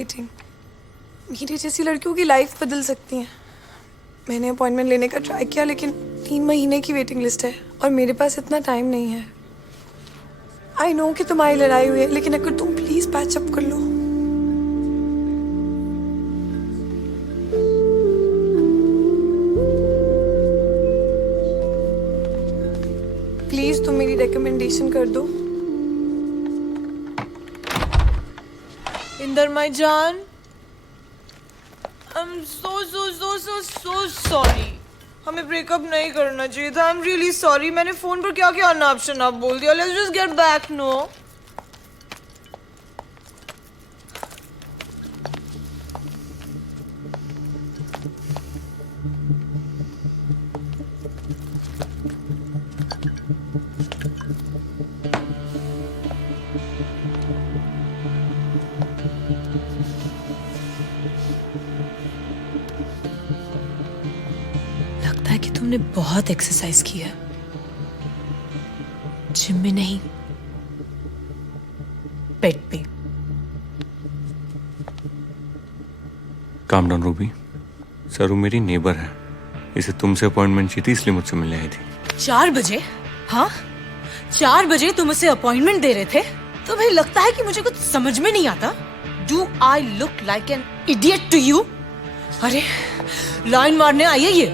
Waiting मेरी जैसी लड़कियों की लाइफ बदल सकती है। मैंने अपॉइंटमेंट लेने का ट्राई किया लेकिन 3 महीने की वेटिंग लिस्ट है और मेरे पास इतना टाइम नहीं है। आई नो कि तुम्हारी लड़ाई हुई है लेकिन अगर तुम प्लीज पैच अप कर लो। प्लीज तुम मेरी रिकमेंडेशन कर दो। इंदर माई जान, आई एम so sorry। हमें ब्रेकअप नहीं करना चाहिए था। I am really sorry. मैंने फोन पर क्या क्या अनाप शनाप बोल दिया। Let's just get back no. लगता है कि तुमने बहुत एक्सरसाइज की है। जिम में नहीं, बेड पे। Calm down Ruby. सरू मेरी नेबर है, इसे तुमसे अपॉइंटमेंट चाहिए थी इसलिए मुझसे मिलने आई थी। 4 बजे? हाँ, 4 बजे तुम उसे अपॉइंटमेंट दे रहे थे? तुम्हें लगता है कि मुझे कुछ समझ में नहीं आता? Do I look like an idiot to you? अरे लाइन मारने आई है ये।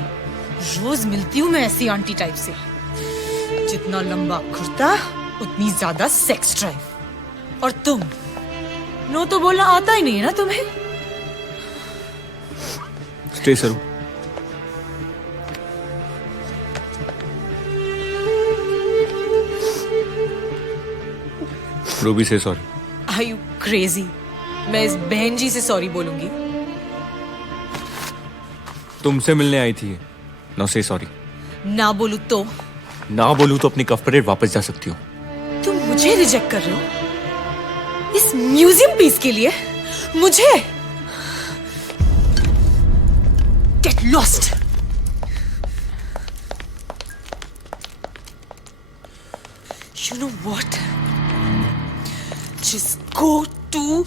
रोज मिलती हूँ मैं ऐसी आंटी टाइप से। जितना लंबा कुर्ता उतनी ज्यादा सेक्स ड्राइव। और तुम नो तो बोलना आता ही नहीं है ना तुम्हें? स्टे सरू। रूबी से सॉरी। Are you crazy? मैं इस बहन जी से सॉरी बोलूंगी? तुमसे मिलने आई थी। नो से सॉरी। ना बोलू तो? ना बोलूं तो अपनी कफ परेड वापस जा सकती हो। तुम मुझे रिजेक्ट कर रहे हो इस म्यूजियम पीस के लिए? मुझे? Get lost. You know what? Just go to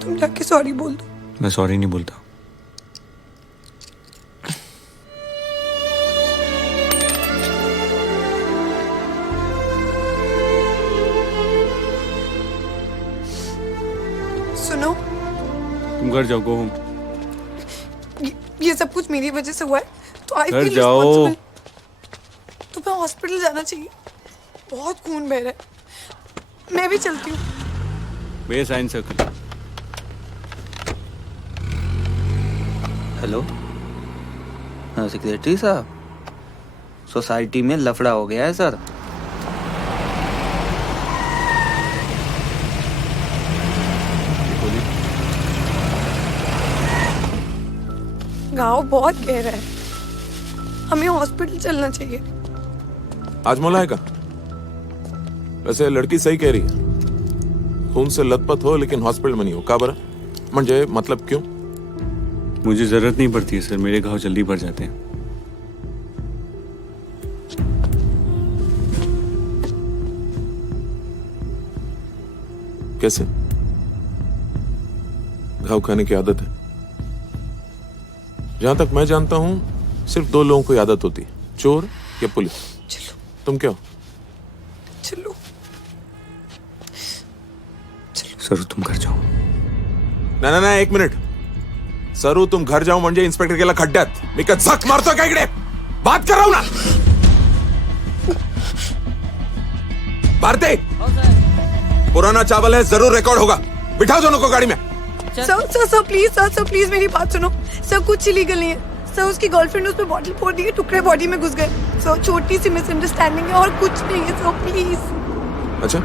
तुम जाके सॉरी बोल दो। मैं सॉरी नहीं बोलता। सुनो, तुम घर जाओ, गो होम। ये सब कुछ मेरी वजह से हुआ है तो आई घर फील जाओ। रिस्पांसिबल। तुम्हें हॉस्पिटल जाना चाहिए, बहुत खून बह रहा है। मैं भी चलती हूँ। बे साइंस सर्कल। हेलो, हाँ सेक्रेटरी साहब, सोसाइटी में लफड़ा हो गया है सर। गाँव बहुत गहरा है, हमें हॉस्पिटल चलना चाहिए। आज मोला है का? वैसे लड़की सही कह रही है, खून से लथपथ हो लेकिन हॉस्पिटल में नहीं हो। का बरा म्हणजे मतलब क्यों? मुझे जरूरत नहीं पड़ती है सर, मेरे घाव जल्दी भर जाते हैं। कैसे? घाव खाने की आदत है? जहां तक मैं जानता हूं सिर्फ 2 लोगों को आदत होती है, चोर या पुलिस। चलो तुम क्या हो? चलो। सरू तुम घर जाओ। ना ना 1 मिनिट. सरू तुम घर जाओ म्हणजे इन्स्पेक्टर गेला खड्ड्यात. मी का झक मारतोय का इकडे? बात कर रहा हूं ना. भारती, पुराना चावल है, जरूर रिकॉर्ड होगा. बिठाओ दोनों को गाड़ी में. सर प्लीज मेरी बात सुनो। सर कुछ इलीगल नहीं है। सर उसकी गर्लफ्रेंड उस पे बॉटल फोड़ दी, टुकड़े बॉडी में घुस गए। सर छोटी सी मिसअंडरस्टैंडिंग है और कुछ नहीं है। Sir please. अच्छा,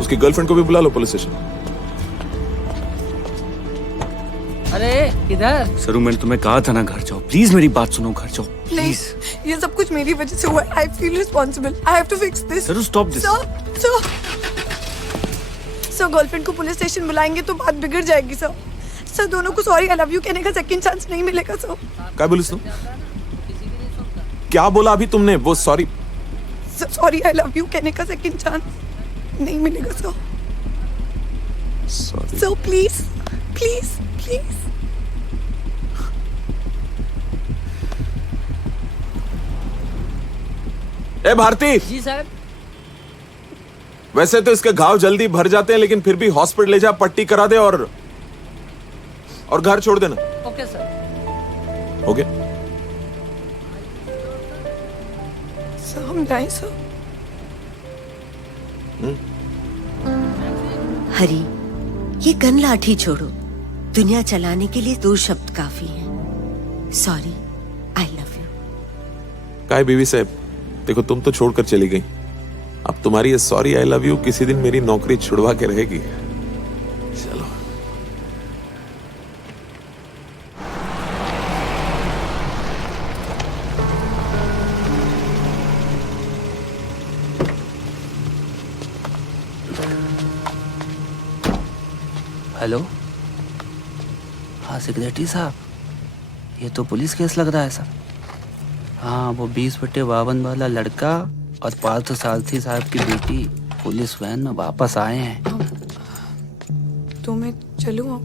उसकी गर्लफ्रेंड को भी बुला लो पुलिस स्टेशन. अरे इधर। सरू मैंने तुम्हें कहा था ना घर जाओ, प्लीज मेरी बात सुनो, घर जाओ नहीं, प्लीज। ये सब कुछ मेरी वजह से हुआ है। I feel responsible. I have to fix this. Saru stop this. Sir girlfriend को पुलिस स्टेशन बुलाएंगे तो बात बिगड़ जाएगी सर। सर दोनों को सॉरी आई लव यू कहने का सेकंड चांस नहीं मिलेगा सर। काय बोलीस तू? क्या बोला अभी तुमने? वो sorry. Sorry I love you कहने का सेकंड चांस नहीं मिलेगा sir. Sorry. So please please please. ए भारती, जी साहब। वैसे तो इसके घाव जल्दी भर जाते हैं, लेकिन फिर भी हॉस्पिटल ले जा, पट्टी करा दे और घर छोड़ देना। Okay sir. ओके। सर हम जाएं सर। हरी, ये गन लाठी छोड़ो। दुनिया चलाने के लिए 2 शब्द काफी हैं। Sorry, I love you. काय बीवी साहब, देखो तुम तो छोड़कर चली गई, अब तुम्हारी ये सॉरी आई लव यू किसी दिन मेरी नौकरी छुड़वा के रहेगी। चलो। हेलो, हाँ सेक्रेटरी साहब, ये तो पुलिस केस लग रहा है सर। हाँ, वो 20/52 वाला लड़का और 5 सारथी साहब की बेटी पुलिस वैन में वापस आए हैं। तो मैं चलूँ?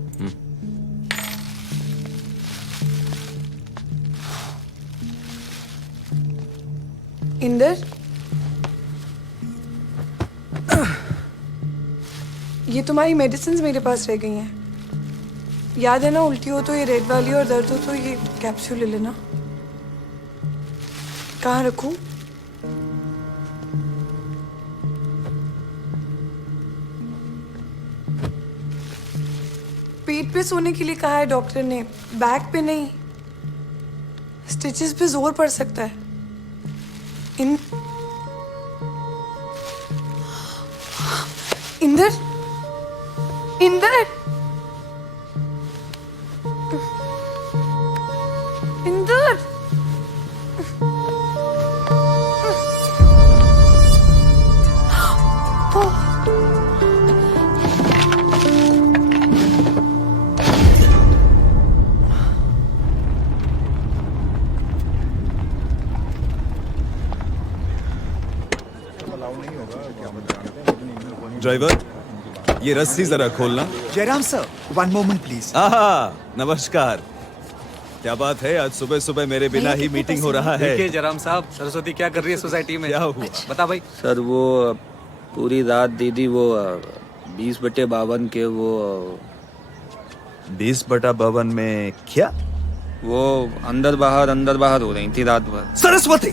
इंदर, ये तुम्हारी मेडिसिन मेरे पास रह गई हैं। याद है ना, उल्टी हो तो ये रेड वाली और दर्द हो तो ये कैप्सूल ले लेना। कहाँ रखूं? पेट पे सोने के लिए कहा है डॉक्टर ने, बैक पे नहीं। स्टिचेस पे जोर पड़ सकता है। इंदर, इंदर, इंदर। ड्राइवर, ये रस्सी जरा खोलना। Jairam sir, 1 moment please. नमस्कार। क्या बात है, आज सुबह सुबह मेरे बिना ही मीटिंग हो रहा है। देखिए जयराम साहब, सरस्वती क्या कर रही है सोसाइटी में? क्या हुआ? बता भाई। सर वो पूरी रात दीदी वो 20/52 के वो 20/52 में क्या? वो अंदर बाहर हो रही थी रात भर। सरस्वती,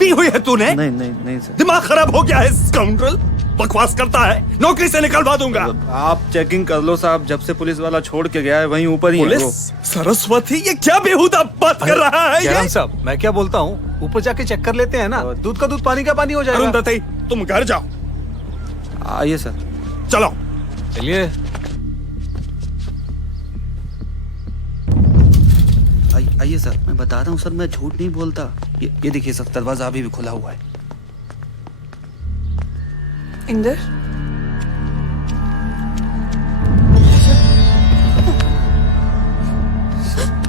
पी हुई है तूने? नहीं सर। दिमाग खराब हो गया है स्काउंड्रल, बकवास करता है, नौकरी से निकलवा दूंगा। आप चेकिंग कर लो साहब, जब से पुलिस वाला छोड़ के गया है वहीं ऊपर ही है पुलिस? वो। सरस्वती, ये क्या बेहुदा बात कर रहा है जयराम ये? साहब, मैं क्या बोलता हूँ, ऊपर जाके चेक कर लेते हैं ना। दूध का दूध, पानी का पानी हो जाएगा। अरुंधति, तुम घर जाओ। आइए सर। चलो। चलिए। आइए सर, मैं बता रहा हूँ सर, मैं झूठ नहीं बोलता। ये देखिए सर, दरवाजा अभी भी खुला हुआ है। इंदर,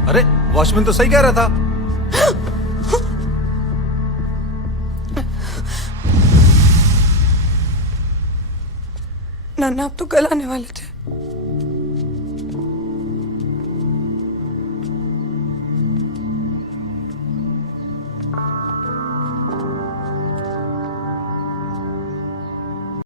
अरे वॉचमैन तो सही कह रहा था। नाना आप तो कल आने वाले थे।